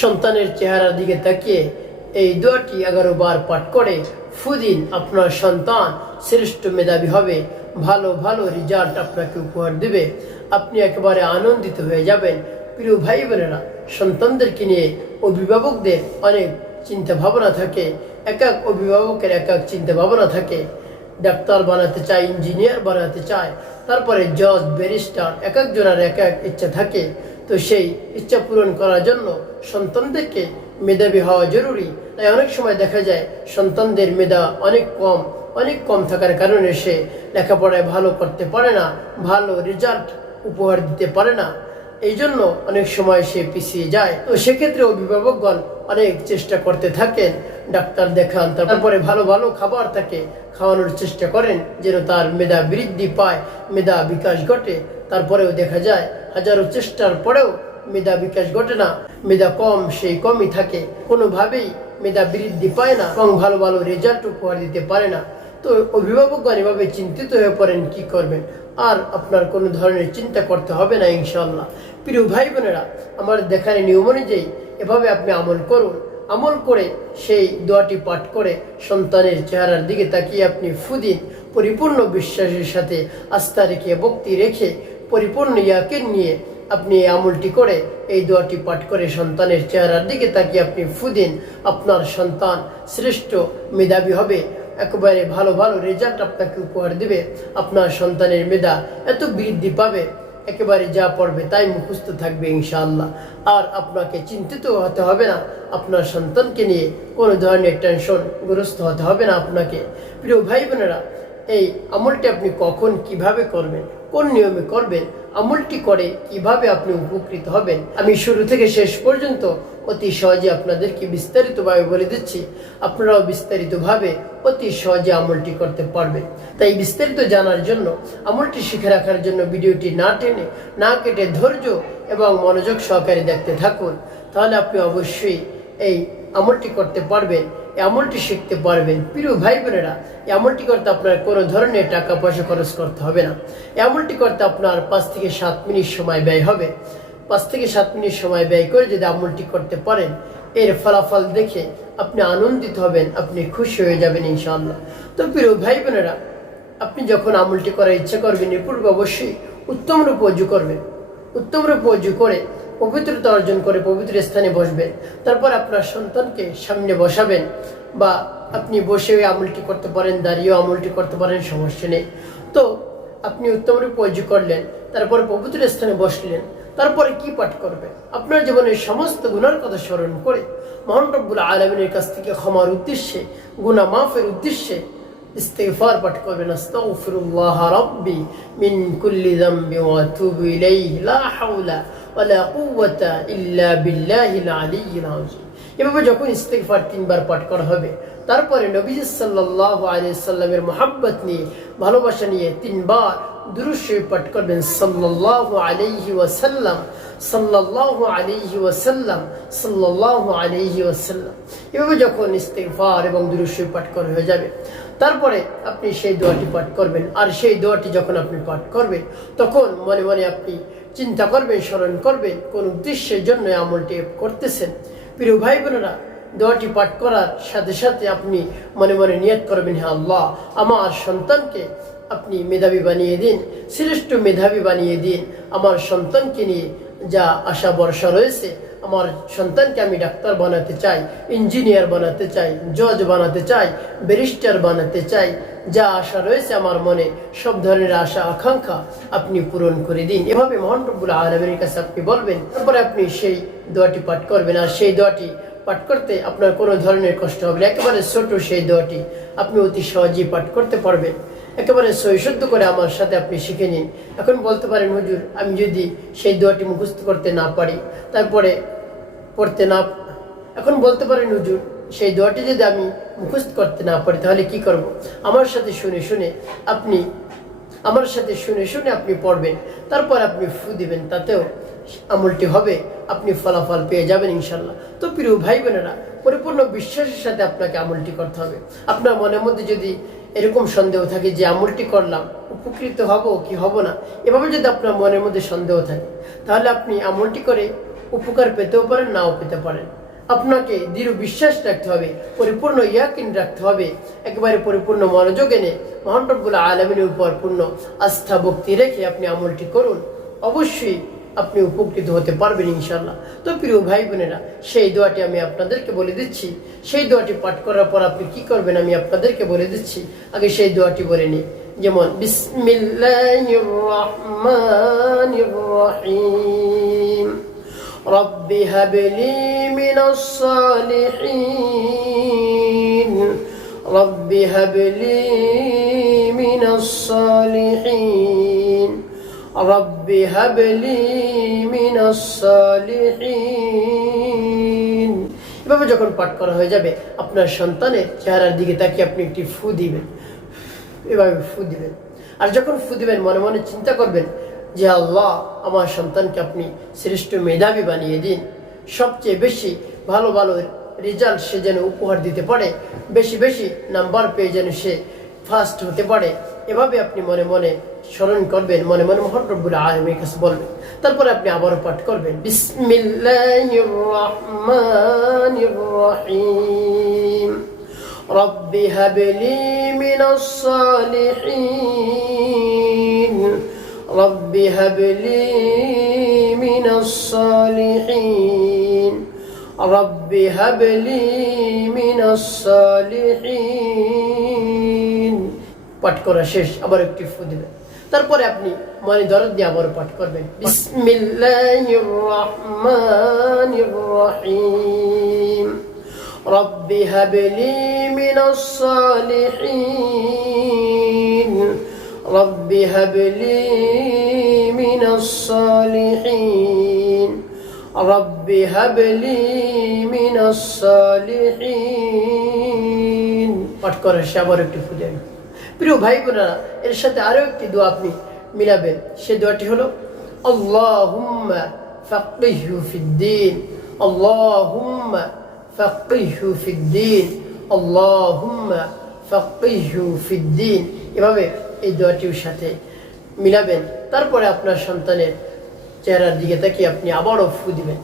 সন্তানের চেহারার দিকে তাকিয়ে এই দোয়াটি এগারো বার পাঠ করে, ফুদিন আপনার সন্তান শ্রেষ্ঠ মেধাবী হবে, ভালো ভালো রেজাল্ট আপনাকে উপহার দেবে। আপনি একেবারে আনন্দিত হয়ে যাবেন। প্রিয় ভাই বোনেরা সন্তানদেরকে নিয়ে অভিভাবকদের অনেক চিন্তা ভাবনা থাকে, এক এক অভিভাবকের এক এক চিন্তা ভাবনা থাকে। ডাক্তার বানাতে চায়, ইঞ্জিনিয়ার বানাতে চায়, তারপরে জজ, ব্যারিস্টার, এক একজনের এক এক ইচ্ছা থাকে। তো সেই ইচ্ছা পূরণ করার জন্য সন্তানদেরকে মেধাবী হওয়া জরুরি। তাই অনেক সময় দেখা যায় সন্তানদের মেধা অনেক কম অনেক কম থাকার কারণে সে লেখাপড়ায় ভালো করতে পারে না, ভালো রেজাল্ট উপহার দিতে পারে না। এই জন্য অনেক সময় সে পিছিয়ে যায়। তো সেক্ষেত্রে অভিভাবকগণ অনেক চেষ্টা করতে থাকেন, ডাক্তার দেখান, তারপরে ভালো ভালো খাবার তাকে খাওয়ানোর চেষ্টা করেন, যেন তার মেধা বৃদ্ধি পায়, মেধা বিকাশ ঘটে। তারপরেও দেখা যায়, হাজারো চেষ্টার পরেও মেধা বিকাশ ঘটে না, মেধা কম, সেই কমই থাকে। কোনোভাবেই মেধা বৃদ্ধি পায় না, এবং ভালো ভালো রেজাল্টও উপহার দিতে পারে না। তো অভিভাবকগণ এভাবে চিন্তিত হয়ে পড়েন, কি করবেন? আর আপনার কোনো ধরনের চিন্তা করতে হবে না ইনশাল্লাহ প্রিয় ভাই বোনেরা আমার দেখার নিয়ম অনুযায়ী এভাবে আপনি আমল করুন। আমল করে সেই দোয়াটি পাঠ করে সন্তানের চেহারার দিকে তাকিয়ে আপনি ফুদিন পরিপূর্ণ বিশ্বাসের সাথে আস্থা রেখে, ভক্তি রেখে, পরিপূর্ণ ইয়াকে নিয়ে আপনি এই আমলটি করে, এই দোয়াটি পাঠ করে সন্তানের চেহারার দিকে তাকিয়ে আপনি ফুদিন আপনার সন্তান শ্রেষ্ঠ মেধাবী হবে। একেবারে ভালো ভালো রেজাল্ট আপনাকে উপহার দিবে, আপনার সন্তানের মেধা এত বৃদ্ধি পাবে, একেবারে যা পড়বে তাই মুখস্থ থাকবে ইনশাআল্লাহ। আর আপনাকে চিন্তিত হতে হবে না, আপনার সন্তানকে নিয়ে কোনো ধরনের টেনশন গ্রস্ত হতে হবে না আপনাকে। প্রিয় ভাই বোনেরা এই আমলটি আপনি কখন কীভাবে করবেন? কোন নিয়মে করবেন, আমলটি করে কীভাবে আপনি উপকৃত হবেন? আমি শুরু থেকে শেষ পর্যন্ত অতি সহজে আপনাদেরকে বিস্তারিতভাবে বলে দিচ্ছি। আপনারাও বিস্তারিতভাবে অতি সহজে আমলটি করতে পারবেন। তাই বিস্তারিত জানার জন্য, আমলটি শিখে রাখার জন্য ভিডিওটি না টেনে, না কেটে ধৈর্য এবং মনোযোগ সহকারে দেখতে থাকুন। তাহলে আপনি অবশ্যই এই আমলটি করতে পারবেন আমলটি শিখতে পারবেন। প্রিয় ভাই বোনেরা আমলটি করতে আপনার কোনো ধরনের টাকা পয়সা খরচ করতে হবে না। আমলটি করতে আপনার পাঁচ থেকে সাত মিনিট সময় ব্যয় হবে। পাঁচ থেকে সাত মিনিট সময় ব্যয় করে যদি আমলটি করতে পারেন, এর ফলাফল দেখে আপনি আনন্দিত হবেন, আপনি খুশি হয়ে যাবেন ইনশাআল্লাহ। তো প্রিয় ভাই বোনেরা আপনি যখন আমলটি করার ইচ্ছা করবেন এর পূর্বে অবশ্যই উত্তম রূপে করবেন। উত্তম রূপে করে পবিত্রতা অর্জন করে পবিত্র স্থানে বসবেন তারপর আপনার সন্তানকে সামনে বসাবেন বা আপনি বসে আমলটি করতে পারেন, দাঁড়িয়েও আমলটি করতে পারেন, সমস্যা নেই। তো আপনি উত্তম রূপে অজু করলেন, তারপর পবিত্র স্থানে বসলেন, তারপরে কি পাঠ করবে? আপনার জীবনের সমস্ত গুণার কথা স্মরণ করে মহান আলমিনের কাছ থেকে ক্ষমার উদ্দেশ্যে গুণা মাফের উদ্দেশ্যে ইস্তেফার পাঠ করবেন। আস্তাগফিরুল্লাহ রাব্বি মিন কুল্লি যামবি ওয়া ইলাইহি, লা হাওলা এভাবে যখন ইস্তেগফার তিনবার পাঠ করা হবে, তারপরে নবী সাল্লাল্লাহু আলাইহি সাল্লামের মোহাব্বত নিয়ে ভালোবাসা নিয়ে তিনবার দুরূদ পাঠ করবেন। সাল্লাল্লাহু আলাইহি ওয়াসাল্লাম, সাল্লাল্লাহু আলাইহি ওয়াসাল্লাম, সাল্লাল্লাহু আলাইহি ওয়াসাল্লাম। এভাবে যখন ইস্তেগফার এবং দুরূদ শরীফ পাঠ করা হয়ে যাবে, তারপরে আপনি সেই দোয়াটি পাঠ করবেন। আর সেই দোয়াটি যখন আপনি পাঠ করবেন, তখন মনে মনে আপনি চিন্তা করবে, স্মরণ করবে, কোন উদ্দেশ্যের জন্য আমলটি করতেছেন। প্রিয় ভাই বোনেরা দোয়াটি পাঠ করার সাথে সাথে আপনি মনে মনে নিয়ত করবেন হ্যাঁ আল্লাহ, আমার সন্তানকে আপনি মেধাবী বানিয়ে দিন, শ্রেষ্ঠ মেধাবী বানিয়ে দিন। আমার সন্তানকে নিয়ে যা আশা বর্ষা রয়েছে আমার সন্তানকে আমি ডাক্তার বানাতে চাই ইঞ্জিনিয়ার বানাতে চাই জজ বানাতে চাই ব্যারিস্টার বানাতে চাই। যা আশা রয়েছে আমার মনে, সব ধরনের আশা, আকাঙ্ক্ষা আপনি পূরণ করে দিন। এভাবে মহান আলমের কাছে আপনি বলবেন, তারপরে আপনি সেই দোয়াটি পাঠ করবেন। আর সেই দোয়াটি পাঠ করতে আপনার কোনো ধরনের কষ্ট হবে না। একেবারে ছোট সেই দোয়াটি আপনি অতি সহজেই পাঠ করতে পারবেন। একেবারে সৈশুদ্ধ করে আমার সাথে আপনি শিখে নিন। এখন বলতে পারেন, হুজুর, আমি যদি সেই দোয়াটি মুখস্থ করতে না পারি, তারপরে পড়তে না এখন বলতে পারেন, হুজুর, সেই দোয়াটি যদি আমি মুখস্থ করতে না পারি, তাহলে কি করব? আমার সাথে শুনে শুনে আপনি আমার সাথে শুনে শুনে আপনি পড়বেন, তারপর আপনি ফু দিবেন, তাতেও আমলটি হবে, আপনি ফলাফল পেয়ে যাবেন ইনশাল্লাহ তো প্রিয় ভাই বোনেরা পরিপূর্ণ বিশ্বাসের সাথে আপনাকে আমলটি করতে হবে। আপনার মনের মধ্যে যদি এরকম সন্দেহ থাকে যে, আমলটি করলাম, উপকৃত হব কি হব না? এভাবে যদি আপনার মনের মধ্যে সন্দেহ থাকে, তাহলে আপনি আমলটি করে উপকার পেতেও পারেন, নাও পেতে পারেন। আপনাকে দৃঢ় বিশ্বাস রাখতে হবে, পরিপূর্ণ ইয়াকিন রাখতে হবে, একেবারে পরিপূর্ণ মনোযোগ এনে মহান রব্বুল আলমিনের উপর পূর্ণ আস্থা, ভক্তি রেখে আপনি আমলটি করুন। অবশ্যই আপনি উপকৃত হতে পারবেন ইনশাল্লাহ তো প্রিয় ভাই বোনেরা, সেই দোয়াটি আমি আপনাদেরকে বলে দিচ্ছি। সেই দোয়াটি পাঠ করার পর আপনি কি করবেন আমি আপনাদেরকে বলে দিচ্ছি। আগে সেই দোয়াটি বলে নিই। যেমন, বিসমিল্লাহির রহমানির রহিম। رب هب لي من الصالحين رب هب لي من الصالحين رب هب لي من الصالحين এভাবে যখন পাঠ করা হয়ে যাবে আপনার সন্তানের চেহারার দিকে তাকিয়ে আপনি একটি ফু দিবেন এভাবে ফু দিবেন আর যখন ফু দিবেন মনে মনে চিন্তা করবেন যে আল্লাহ আমার সন্তানকে আপনি শ্রেষ্ঠ মেধাবী বানিয়ে দিন সবচেয়ে বেশি ভালো ভালো রেজাল্ট সে যেন উপহার দিতে পারে বেশি বেশি নাম্বার পেয়ে যেন সে ফার্স্ট হতে পারে এভাবে আপনি মনে মনে স্মরণ করবেন মনে মনে মোহন রব্বুল আলমের কাছে বলবেন তারপরে আপনি আবারও পাঠ করবেন বিসমিল্লাহির রহমানির রহিম رب هب لي من الصالحين رب هب لي من الصالحين رب هب لي من الصالحين পাঠ করা শেষ আবার একটি ফু দিবেন তারপরে আপনি মনে দরদ দিয়ে আবার পাঠ করবেন বিসমিল্লাহির রহমানির রহিম رب هب لي من الصالحين رب هب لي من الصالحين رب هب لي من الصالحين পাঠ করার সে আবার একটি ফুটে প্রিয় ভাই বোনেরা এর সাথে আরো একটি দোয়া আপনি মিলাবেন সে দোয়াটি হলো আল্লাহুম্মা ফাক্কিহু ফিদ্দিন আল্লাহুম্মা ফাক্কিহু ফিদ্দিন আল্লাহুম্মা ফাক্কিহু ফিদ্দিন এভাবে এই দোয়াটির সাথে মিলাবেন। তারপরে আপনার সন্তানের চেহারার দিকে তাকিয়ে আপনি আবারও ফু দিবেন।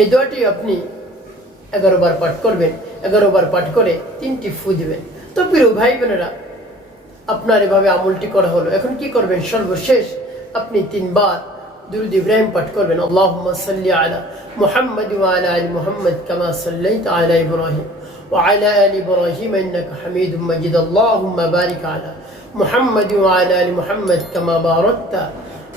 এই দোয়াটি আপনি এগারো বার পাঠ করবেন, এগারো বার পাঠ করে তিনটি ফু দিবেন। তো প্রিয় ভাই বোনেরা আপনার এভাবে আমলটি করা হলো। এখন কি করবেন? সর্বশেষ আপনি তিনবার দুরুদ ইব্রাহিম পাঠ করবেন। আল্লাহ সাল্লি আলা মুহাম্মদ ওয়া আলা আলি মুহাম্মদ কামা সাল্লাইতা আলা ইব্রাহিম ওয়া আলা ইব্রাহিম ইন্নাকা হামিদ মাজিদ। আল্লাহ বারিক আলা محمد وعلى آل محمد كما باركت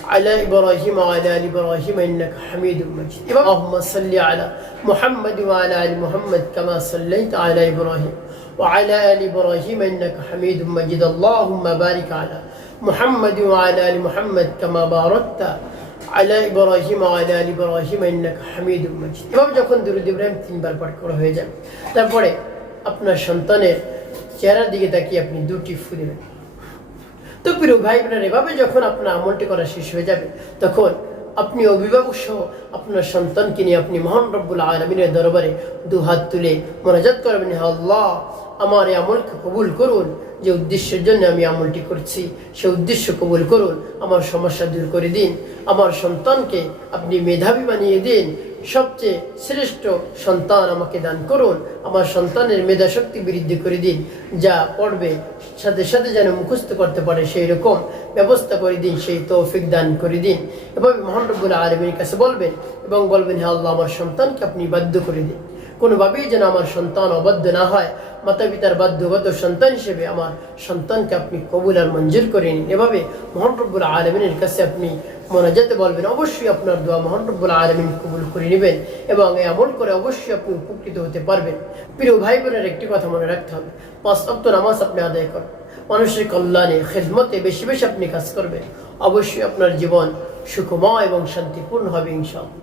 على إبراهيم وعلى آل إبراهيم إنك حميد مجيد اللهم صل على محمد وعلى آل محمد كما صليت على إبراهيم وعلى آل إبراهيم إنك حميد مجيد اللهم بارك على محمد وعلى آل محمد كما باركت على إبراهيم وعلى آل إبراهيم إنك حميد مجيد এভাবে যখন দুরুদ ইব্রাহিম তিনবার পাঠ করা হয়ে যাবে তারপরে আপনার সন্তানের চেহারার দিকে তাকিয়ে আপনি দুটি ফু দেবেন তো প্রিয় ভাই বোনের এভাবে যখন আপনার আমলটি করা শেষ হয়ে যাবে, তখন আপনি অভিভাবক সহ আপনার সন্তানকে নিয়ে আপনি মহান রব্বুল আলমিনের দরবারে দু হাত তুলে মনাজাত করবেন। হে আল্লাহ, আমার এই আমলকে কবুল করুন। যে উদ্দেশ্যের জন্য আমি আমলটি করছি, সে উদ্দেশ্য কবুল করুন। আমার সমস্যা দূর করে দিন। আমার সন্তানকে আপনি মেধাবী বানিয়ে দিন। সবচেয়ে শ্রেষ্ঠ সন্তান আমাকে দান করুন। আমার সন্তানের মেধা শক্তি বৃদ্ধি করে দিন। যা পড়বে, সাথে সাথে যেন মুখস্থ করতে পারে সেই রকম ব্যবস্থা করে দিন, সেই তৌফিক দান করে দিন। এভাবে মহানরবুল আলমীর কাছে বলবেন এবং বলবেন, হে আল্লাহ, আমার সন্তানকে আপনি বাধ্য করে দিন। কোনোভাবেই যেন আমার সন্তান অবাধ্য না হয়। মাতা পিতার বাধ্যগত সন্তান হিসেবে আমার সন্তানকে আপনি কবুল আর মঞ্জুর করে নিন। এভাবে মহানরবুল আলমিনের কাছে আপনি মোনাজাতে বলবেন, অবশ্যই আপনার দোয়া মহান রব্বুল আলমিন কবুল করে নেবেন এবং এই আমল করে অবশ্যই আপনি উপকৃত হতে পারবেন। প্রিয় ভাই বোনের একটি কথা মনে রাখতে হবে, পাঁচ অক্ত নামাজ আপনি আদায় করেন। মানুষের কল্যাণে, খেদমতে বেশি বেশি আপনি কাজ করবেন। অবশ্যই আপনার জীবন সুখময় এবং শান্তিপূর্ণ হবে ইনশাল্লাহ